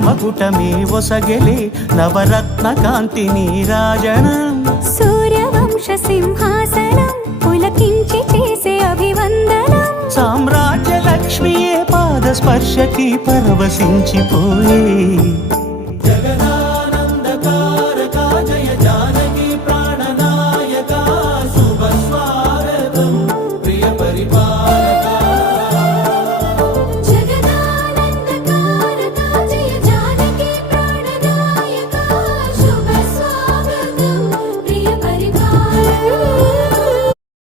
మకుటమే ఒసగెలే నవరత్న కాంతి నీరాజనం సూర్యవంశ సింహాసనం పులకించి చేసే అభివందనం సామ్రాజ్య లక్ష్మియే పాద స్పర్శకి పరవశించిపోయే